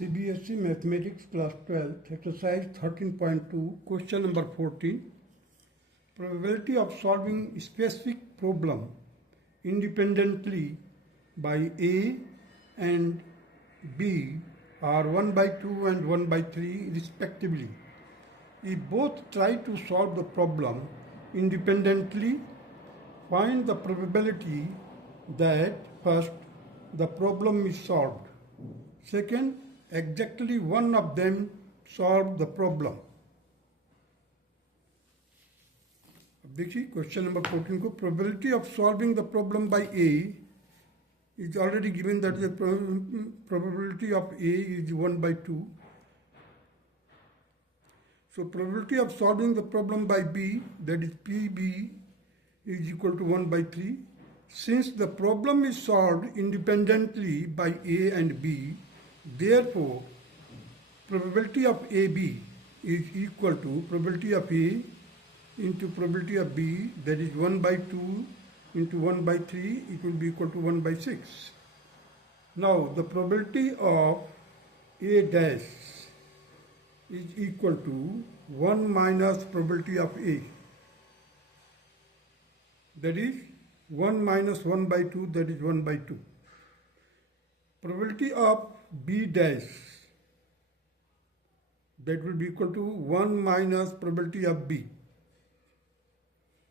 CBSE Mathematics Class 12th, Exercise 13.2, Question number 14. Probability of solving specific problem independently by A and B are 1 by 2 and 1 by 3 respectively. If both try to solve the problem independently, find the probability that first, the problem is solved. Second, exactly one of them solve the problem. अब देखिए question number 14 को probability of solving the problem by A is already given that the probability of A is 1 by 2. So probability of solving the problem by B, that is PB, is equal to 1 by 3. Since the problem is solved independently by A and B, therefore probability of AB is equal to probability of A into probability of B, that is 1 by 2 into 1 by 3, it will be equal to 1 by 6. Now the probability of A dash is equal to 1 minus probability of A, that is 1 minus 1 by 2, that is 1 by 2. Probability of B dash, that will be equal to 1 minus probability of B,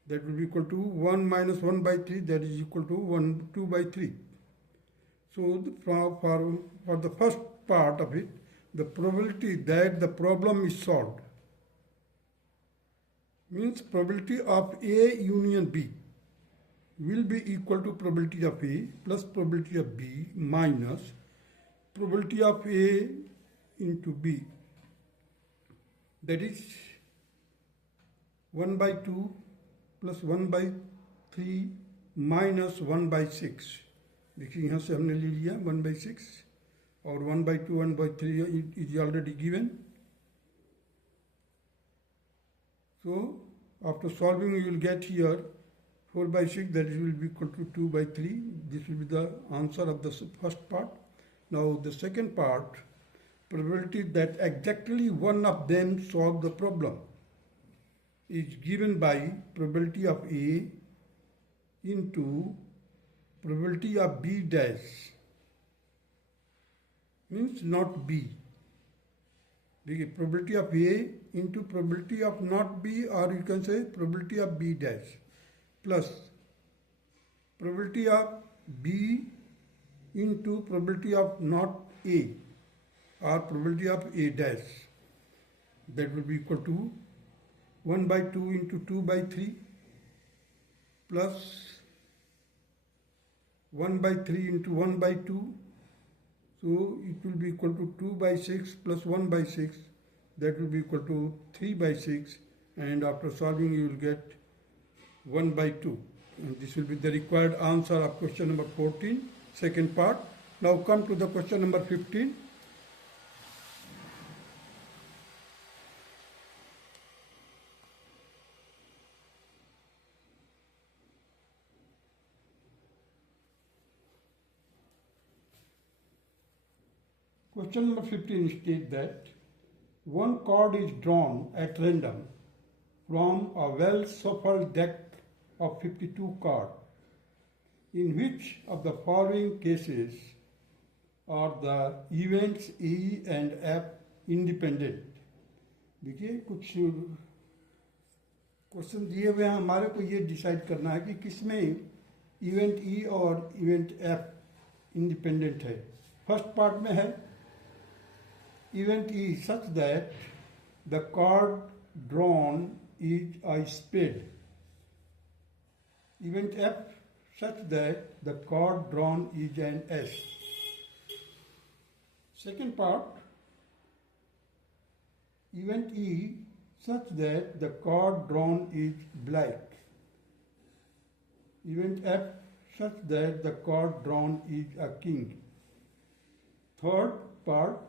that will be equal to 1 minus 1 by 3, that is equal to 2 by 3. So for the first part of it, the probability that the problem is solved means probability of A union B will be equal to probability of A plus probability of B minus probability of A into B, that is 1 by 2 plus 1 by 3 minus 1 by 6. देखिए यहाँ से हमने ले लिया 1 by 6 और 1 by 2 1 by 3 is already given. So after solving you will get here 4 by 6, that will be equal to 2 by 3. This will be the answer of the first part. Now the second part, probability that exactly one of them solve the problem is given by probability of A into probability of B dash, means not B. देखिए probability of A into probability of not B, or you can say probability of B dash plus probability of B into probability of not A, or probability of A dash, that will be equal to 1 by 2 into 2 by 3 plus 1 by 3 into 1 by 2. So it will be equal to 2 by 6 plus 1 by 6, that will be equal to 3 by 6, and after solving you will get 1 by 2. And this will be the required answer of question number 14, second part. Now come to the question number 15. Question number 15 states that one card is drawn at random from a well-shuffled deck of 52 cards. In which of the following cases are the events E and F independent? देखिए कुछ क्वेश्चन दिए हुए हैं, हमारे को ये डिसाइड करना है कि किसमें इवेंट ई और इवेंट एफ इंडिपेंडेंट है. फर्स्ट पार्ट में है event E such that the card drawn is a spade. Event F such that the card drawn is an S. Second part, event E such that the card drawn is black. Event F such that the card drawn is a king. Third part,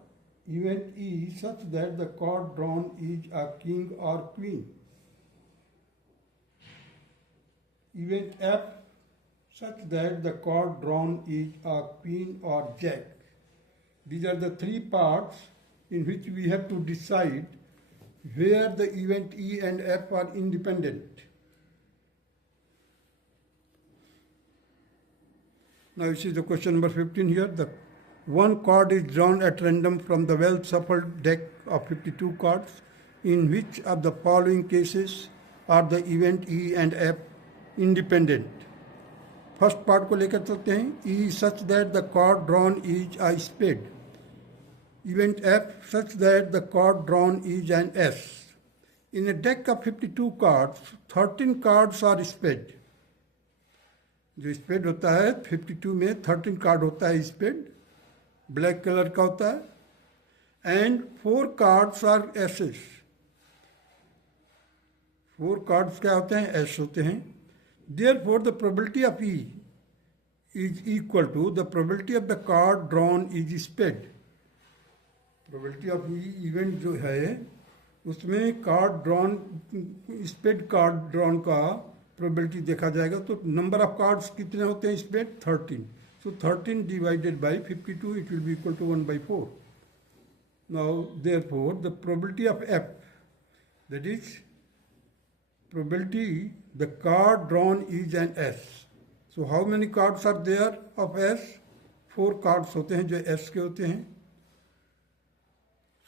event E such that the card drawn is a king or queen. Event F such that the card drawn is a queen or jack. These are the three parts in which we have to decide where the event E and F are independent. Now you see the question number 15 here. The one card is drawn at random from the well shuffled deck of 52 cards. In which of the following cases are the event E and F independent? First part को लेकर चलते हैं. E such that the card drawn is a spade. Event F such that the card drawn is an S. In a deck of 52 cards, 13 cards are spade. जो स्पेड होता है 52 में 13 कार्ड होता है स्पेड, ब्लैक कलर का होता है. And 4 cards are aces. 4 cards क्या होते हैं? एस होते हैं. Therefore, the probability of E is equal to the probability of the card drawn is spade. Probability of E event जो है उसमें card drawn, spade card drawn का प्रोबेबिलिटी देखा जाएगा. तो नंबर ऑफ कार्ड्स कितने होते हैं स्पेड? 13. So 13 divided by 52 it will be equal to 1/4. Now therefore the probability of F, that is probability the card drawn is an S. So how many cards are there of S? 4 cards होते हैं जो S के होते हैं.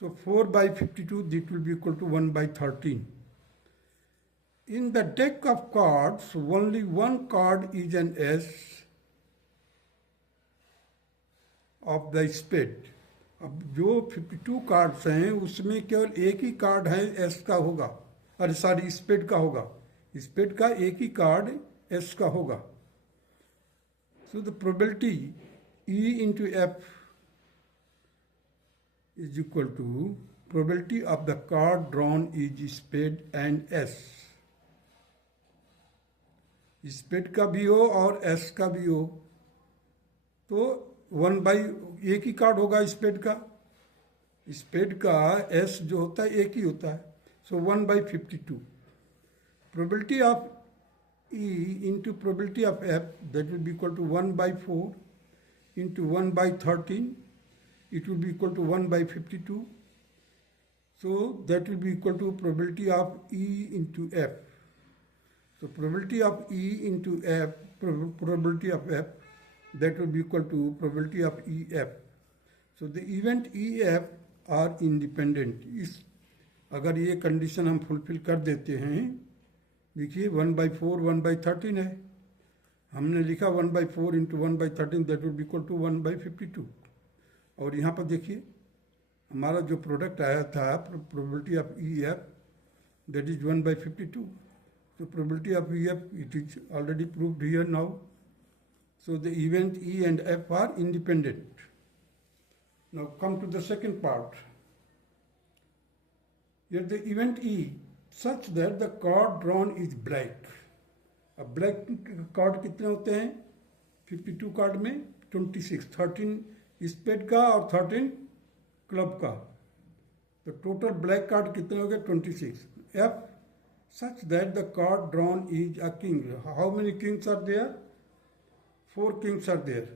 So 4/52 that will be equal to 1/13. In the deck of cards only one card is an S of the spade. अब जो 52 कार्ड्स हैं उसमें केवल एक ही कार्ड है S का होगा, अरे सॉरी स्पेड का होगा. स्पेड का एक ही कार्ड एस का होगा. So the probability E into F is equal to probability of the card drawn is spade and ace. Spade का भी हो और एस का भी हो तो 1/, एक ही कार्ड होगा स्पेड का. स्पेड का एस जो होता है एक ही होता है. So 1/52. Probability of E into probability of F, that will be equal to 1/4 into 1/13. It will be equal to 1/52. So that will be equal to probability of E into F. So probability of E into F, probability of F, that will be equal to probability of EF. So the event EF are independent. अगर ये कंडीशन हम फुलफिल कर देते हैं, देखिए 1/4 1/13 है, हमने लिखा 1/4 into 1/13 that will be equal to 1/52. और यहाँ पर देखिए हमारा जो प्रोडक्ट आया था probability of E F that is 1/52. तो probability of E F it is already proved here now. So the event E and F are independent. Now come to the second part. Here the event E such that the card drawn is black. अब black card कितने होते हैं 52 कार्ड में? 26. 13 स्पेड का और 13 क्लब का. तो total black card कितने हो गए? 26. F such that the card drawn is a king. How many kings are there? 4 kings are there.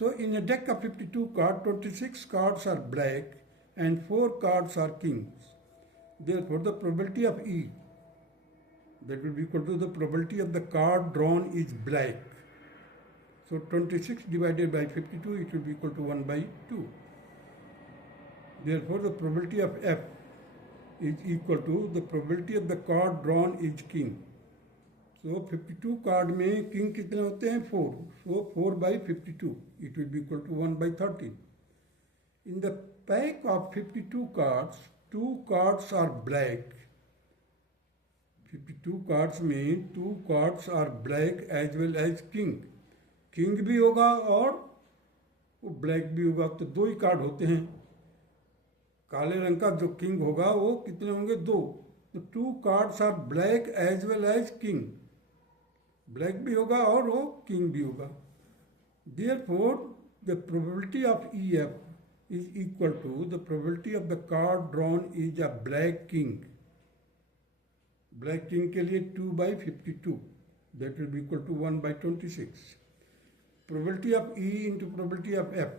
So in a deck of 52 cards, 26 cards are black and 4 cards are kings. Therefore, the probability of E, that will be equal to the probability of the card drawn is black. So 26 divided by 52, it will be equal to 1/2. Therefore, the probability of F is equal to the probability of the card drawn is king. So 52 कार्ड में किंग कितने होते हैं? 4. So 4/52, it will be equal to 1/13. In the pack of 52 cards, 2 cards are black. 52 cards में 2 cards are black as well as king. King भी होगा और वो ब्लैक भी होगा. तो 2 ही कार्ड होते हैं. काले रंग का जो किंग होगा वो कितने होंगे? 2. तो 2 cards are black as well as king. Black भी होगा और वो किंग भी होगा. Therefore the probability of E F is equal to the probability of the card drawn is a black king. Black king के लिए 2/52, that will be equal to 1/26. Probability of E into probability of F.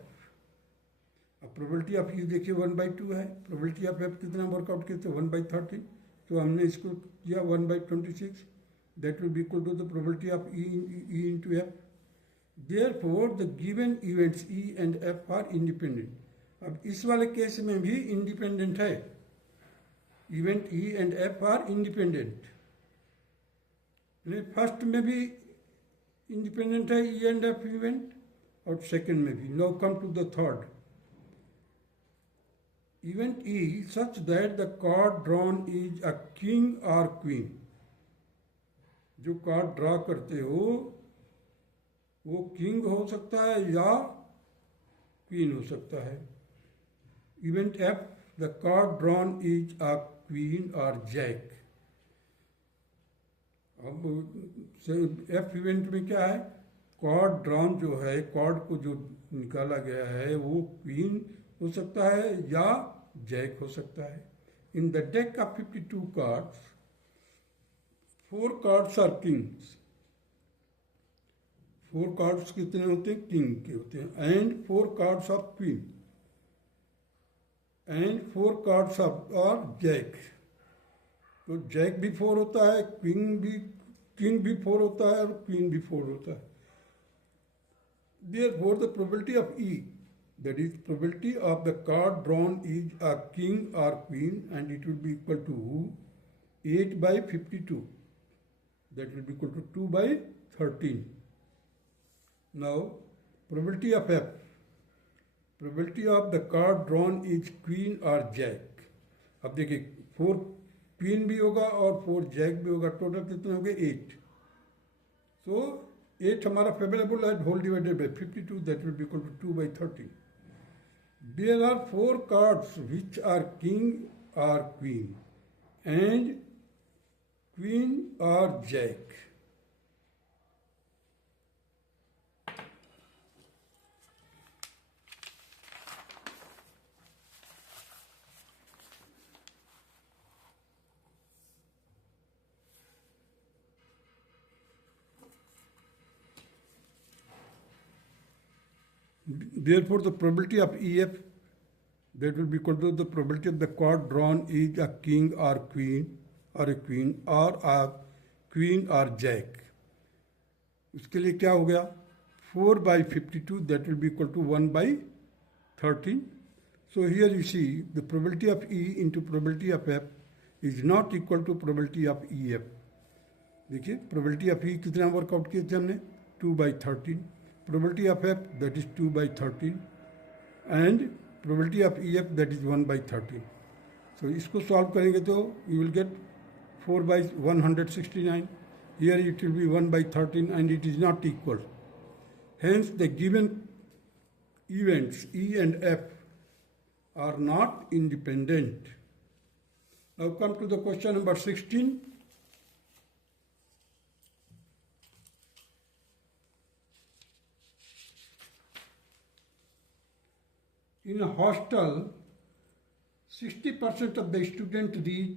अब probability of E देखिए 1/2 है, probability of F कितना work out किए थे 1/13, तो हमने इसको किया 1/26, that will be equal to the probability of E into F. Therefore, the given events E and F are independent. अब इस वाले केस में भी इंडिपेंडेंट है, event E and F are independent. First में भी इंडिपेंडेंट है E एंड F इवेंट, और सेकंड में भी। Now come to the third event E such that the card drawn is a king और क्वीन। जो कार्ड ड्रॉ करते हो वो किंग हो सकता है या क्वीन हो सकता है। Event F the card drawn is a queen और जैक। अब एफ इवेंट में क्या है, कार्ड ड्रॉन जो है, कार्ड को जो निकाला गया है वो क्वीन हो सकता है या जैक हो सकता है। In the deck of 52 cards 4 cards are kings. 4 cards कितने होते हैं, किंग के होते हैं। And 4 cards of queen and 4 cards of और जैक। तो जैक भी 4 होता है, किंग भी 4 होता है और क्वीन भी 4 होता है। Therefore, the probability of E, that is probability of the card drawn is a king or queen, and it will be equal to 8/52. That will be equal to 2/13. Now, probability of F. Probability of the card drawn is queen or jack. अब देखिए 4 क्वीन भी होगा और 4 जैक भी होगा, टोटल कितने हो गए 8। सो 8 हमारा फेवरेबल है, whole divided by 52, that will be equal to 2/13। There are 4 cards which are king और क्वीन एंड क्वीन और jack. Therefore, the probability of EF, that will be equal to the probability of the card drawn is a king or queen or a queen or jack. उसके लिए क्या हो गया 4/52, that will be equal to 1/13. So here you see the probability of E into probability of F is not equal to probability of EF. देखिए probability of E कितना work out किए थे हमने 2/13, probability of F that is 2/13 and probability of EF that is 1/13. So इसको सॉल्व करेंगे तो you will get 4/169. Here it will be 1/13 and it is not equal. Hence the given events E and F are not independent. Now come to the question number 16. In a hostel, 60% of the students read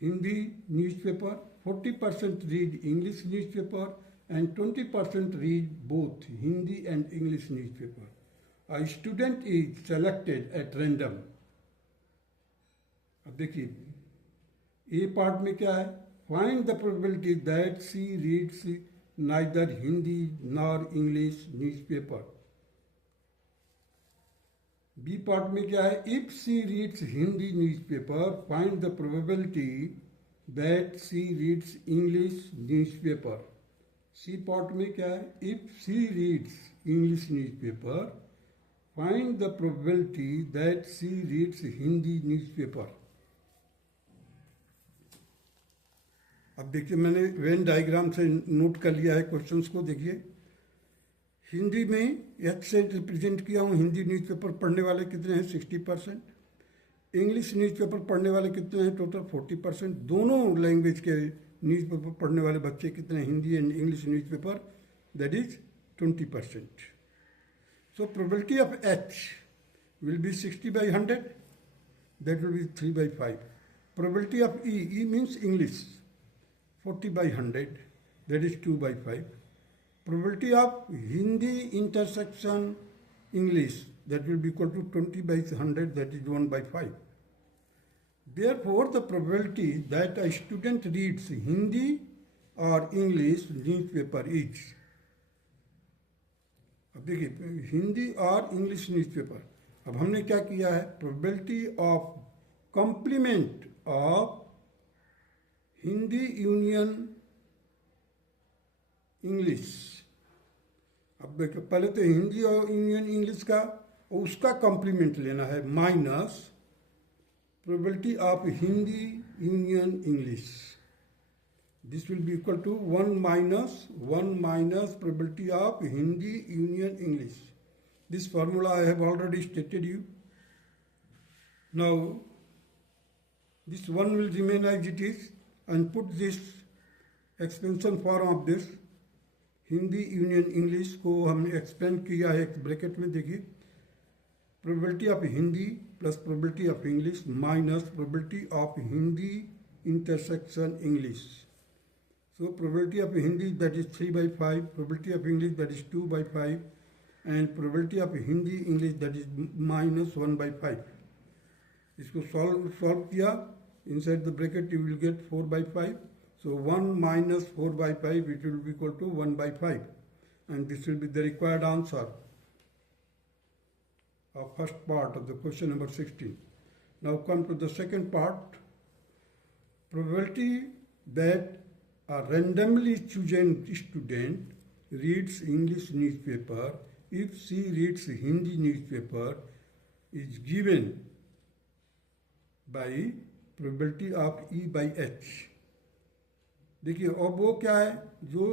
Hindi newspaper, 40% read English newspaper, and 20% read both Hindi and English newspaper. A student is selected at random. अब देखिए ए पार्ट में क्या है, find the probability that C reads neither Hindi nor English newspaper. B part में क्या है, if C reads Hindi newspaper find the probability that C reads English newspaper. C part में क्या है, if C reads English newspaper find the probability that C reads Hindi newspaper. अब देखिए मैंने Venn diagram से नोट कर लिया है क्वेश्चंस को। देखिए हिंदी में एच से रिप्रेजेंट किया हूँ, हिंदी न्यूज़पेपर पढ़ने वाले कितने हैं 60%, इंग्लिश न्यूज़पेपर पढ़ने वाले कितने हैं टोटल 40%। दोनों लैंग्वेज के न्यूज़पेपर पढ़ने वाले बच्चे कितने हैं, Hindi and English newspaper, that is 20%। So probability of H will be 60/100, that will B 3/5। Probability of E means English 40/100, that is 2/5. Probability of Hindi intersection English that will be equal to 20 by 100, that is 1 by 5. Therefore, the probability that a student reads Hindi or English newspaper is, अब देखिए हिंदी और English newspaper, अब हमने क्या किया है, probability of complement of Hindi union English. अब देखो पहले तो हिंदी और यूनियन इंग्लिश का उसका कॉम्प्लीमेंट लेना है minus probability of Hindi union English. This will be equal to 1 minus probability of Hindi union English. This formula I have already stated you. Now this one will remain as it is, and put this expansion form of this Hindi union English को हमने एक्सपेंड किया है एक ब्रैकेट में। देखिए probability of Hindi plus probability of English minus probability of Hindi intersection English. So probability of Hindi that is 3 by 5, probability of English that is 2 by 5, and probability of Hindi English that is minus 1 by 5. इसको solve किया, inside the bracket you will get 4 by 5. So 1 minus 4 by 5, it will be equal to 1 by 5, and this will be the required answer of first part of the question number 16. Now come to the second part. Probability that a randomly chosen student reads English newspaper if she reads Hindi newspaper is given by probability of E by H. देखिए अब वो क्या है, जो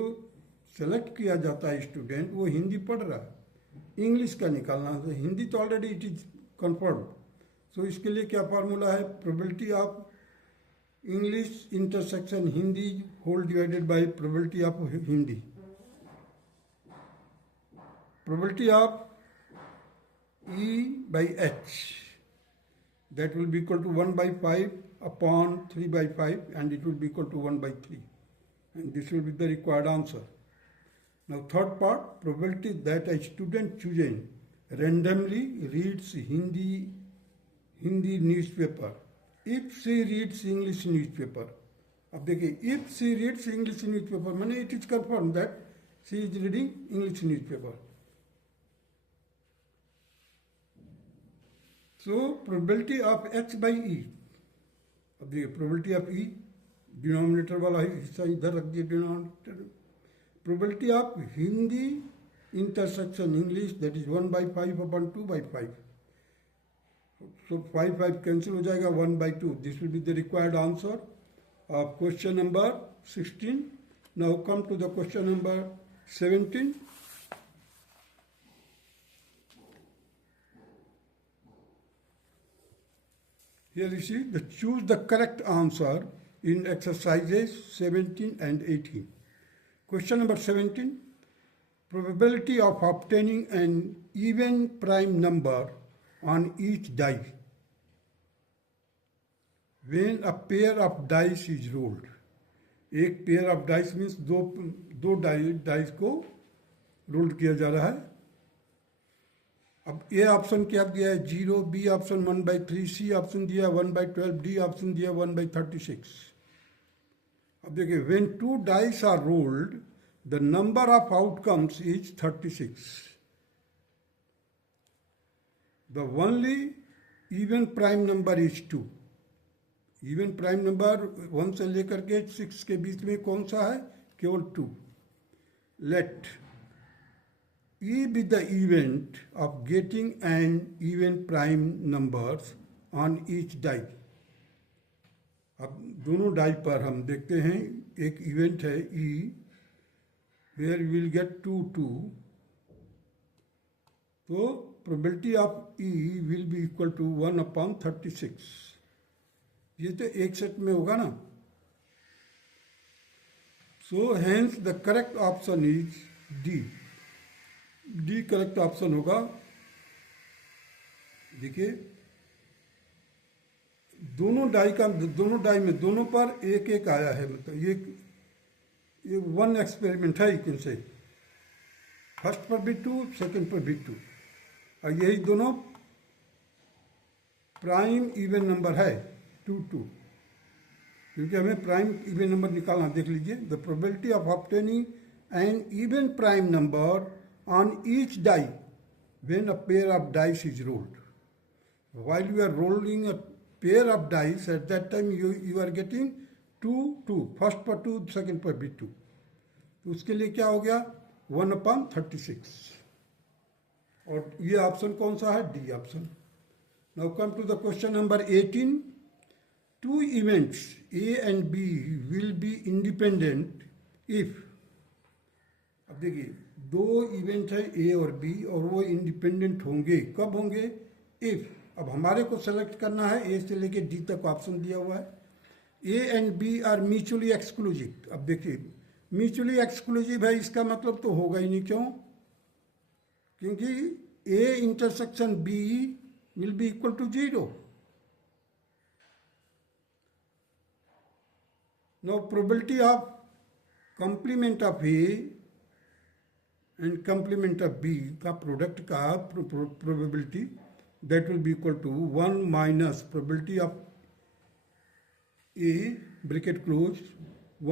सेलेक्ट किया जाता है स्टूडेंट वो हिंदी पढ़ रहा है, इंग्लिश का निकालना है, हिंदी तो already it is confirm. So इसके लिए क्या फार्मूला है, probability of English intersection Hindi whole divided by probability of Hindi. Probability of E by H, that will be equal to 1 by 5 upon 3 by 5, and it will be equal to 1 by 3, and this will be the required answer. Now third part, probability that a student chosen randomly reads Hindi newspaper if she reads English newspaper. अब देखिए if she reads English newspaper माने it is confirmed that she is reading English newspaper. So probability of H by E, अब देखिए probability of ई डिनोमिनेटर वाला हिस्सा इधर रख दिए denominator. Probability of Hindi intersection English that is 1 by 5 upon 2 by 5. So 5 cancel हो जाएगा, 1 by 2. This will be the required answer of question number 16. Now come to the question number 17. Here you see, choose the correct answer in exercises 17 and 18. Question number 17, probability of obtaining an even prime number on each die when a pair of dice is rolled. एक pair of dice means दो dice को rolled किया जा रहा है। अब A option क्या दिया है 0, B option 1 by 3, C option दिया 1 by 12, डी ऑप्शन दिया 1 by 36. अब देखिए when 2 dice are rolled the number of outcomes is 36. The only even prime number is 2. Even prime number 1 से लेकर के 6 के बीच में कौन सा है, केवल 2. Let E be the event of getting an even prime numbers on each die. अब दोनों डाई पर हम देखते हैं एक इवेंट है E where we will get 2 2. तो probability of E will be equal to 1 upon 36. ये तो एक सेट में होगा ना. So hence the correct option is D. D correct option होगा. देखिए दोनों डाई में दोनों पर एक एक आया है, मतलब ये वन एक्सपेरिमेंट है, इनसे फर्स्ट पर भी 2, सेकंड पर भी 2. और यही दोनों प्राइम इवन नंबर है 2 2, क्योंकि हमें प्राइम इवन नंबर निकालना। देख लीजिए, the probability of obtaining an even prime number on each die when a pair of dice is rolled. While you are rolling a pair of dice, at that time you are getting 2 2, first पर 2, सेकेंड पर भी 2। तो उसके लिए क्या हो गया 1/36। और ये ऑप्शन कौन सा है, D option. Now come to the question number 18। Two events A and B will be independent if, अब देखिए दो इवेंट है A और B और वो इंडिपेंडेंट होंगे, कब होंगे, इफ। अब हमारे को सेलेक्ट करना है, A से लेके D तक ऑप्शन दिया हुआ है। A and B are mutually exclusive. अब देखिए म्यूचुअली एक्सक्लूसिव है, इसका मतलब तो होगा ही नहीं। क्यों? क्योंकि A intersection B will be equal to 0। Now probability of complement of A and complement of B का प्रोडक्ट का probability that will be equal to 1 minus probability of A bracket close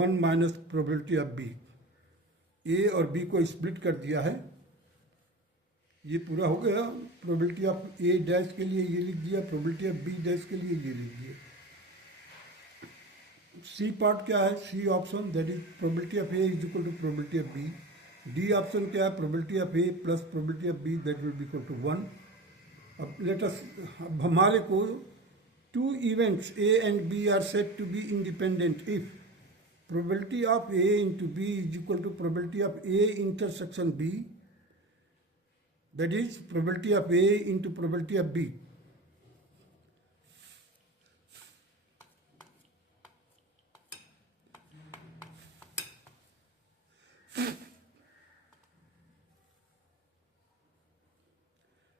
1 minus probability of B। A और B को स्प्लिट कर दिया है, ये पूरा हो गया। प्रोबेबिलिटी ऑफ A डैश के लिए ये लिख दिया, प्रोबेबिलिटी ऑफ B डैश के लिए ये लिख दिया। सी पार्ट क्या है, C option, that is probability of A is equal to probability of B. D option क्या है, probability of A plus probability of B, that will be equal to 1। अब लेट अस, अब हमारे को two events A and B are said to be independent if probability of A into B is equal to probability of A intersection B, that is probability of A into probability of B.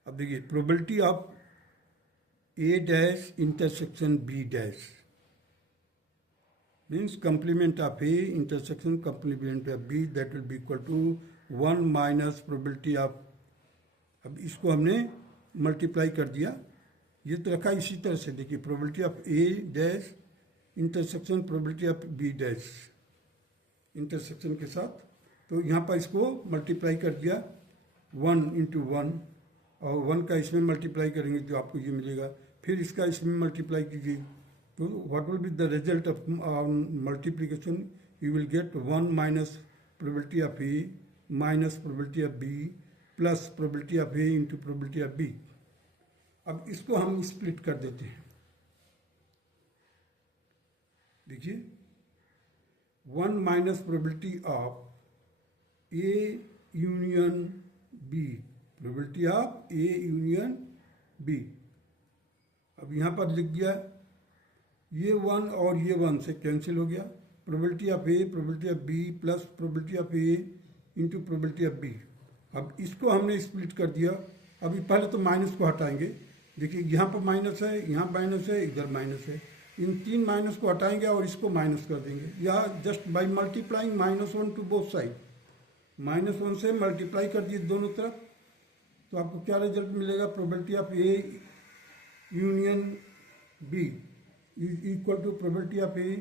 अब देखिए probability of A dash intersection B dash means complement of A intersection complement of B, that will be equal to 1 minus probability of, अब इसको हमने मल्टीप्लाई कर दिया, ये तो रखा इसी तरह से। देखिए probability of A dash intersection probability of B dash intersection के साथ, तो यहाँ पर इसको मल्टीप्लाई कर दिया 1 इंटू 1, और 1 का इसमें मल्टीप्लाई करेंगे तो आपको ये मिलेगा। फिर इसका इसमें मल्टीप्लाई कीजिए, तो what will be the result of multiplication, you will get 1 minus probability of A minus probability of B plus probability of A into probability of B. अब इसको हम स्प्लिट कर देते हैं। देखिए 1 minus probability of A union B, probability of A union B. अब यहाँ पर लिख दिया ये 1 और ये 1 से कैंसिल हो गया, probability of A probability of B plus probability of A into probability of B. अब इसको हमने स्प्लिट कर दिया। अभी पहले तो माइनस को हटाएंगे। देखिए यहाँ पर माइनस है, यहाँ माइनस है, इधर माइनस है, इन 3 माइनस को हटाएंगे और इसको माइनस कर देंगे, या just by multiplying -1 to both side, -1 से मल्टीप्लाई कर दिए दोनों तरफ, तो आपको क्या रिजल्ट मिलेगा, probability of A union B is equal to probability of A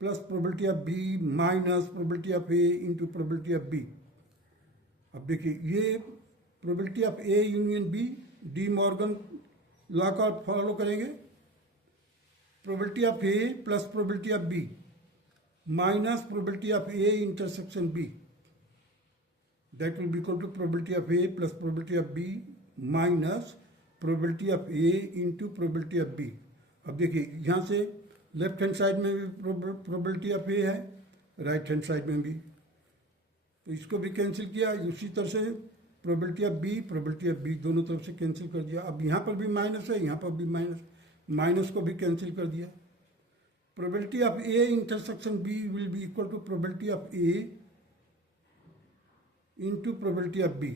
plus probability of B minus probability of A into probability of B. अब देखिए ये probability of A union B, De Morgan law का follow करेंगे, probability of A plus probability of B minus probability of A intersection B, that will be equal to probability of A plus probability of B minus probability of A into probability of B। अब देखिए यहाँ से left hand side में भी probability of A है, right hand side में भी, तो इसको भी कैंसिल किया। उसी तरह से probability of B probability of B दोनों तरफ से कैंसिल कर दिया। अब यहाँ पर भी माइनस है, यहाँ पर भी माइनस को भी कैंसिल कर दिया। probability of A intersection B will be equal to probability of A into probability of B.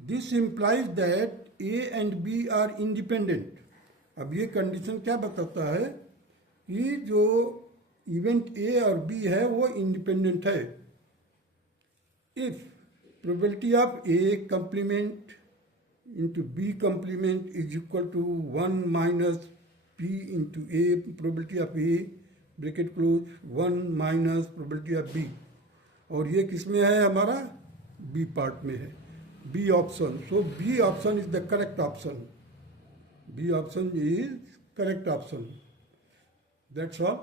This implies that A and B are independent। अब ये कंडीशन क्या बताता है कि जो इवेंट A और B है वो इंडिपेंडेंट है। If probability of A complement into B complement is equal to 1 minus P into A, probability of A, bracket close, 1 minus probability of B, और ये किस में है हमारा, बी पार्ट में है, B option. So B option is the correct option. B option is correct option. That's all.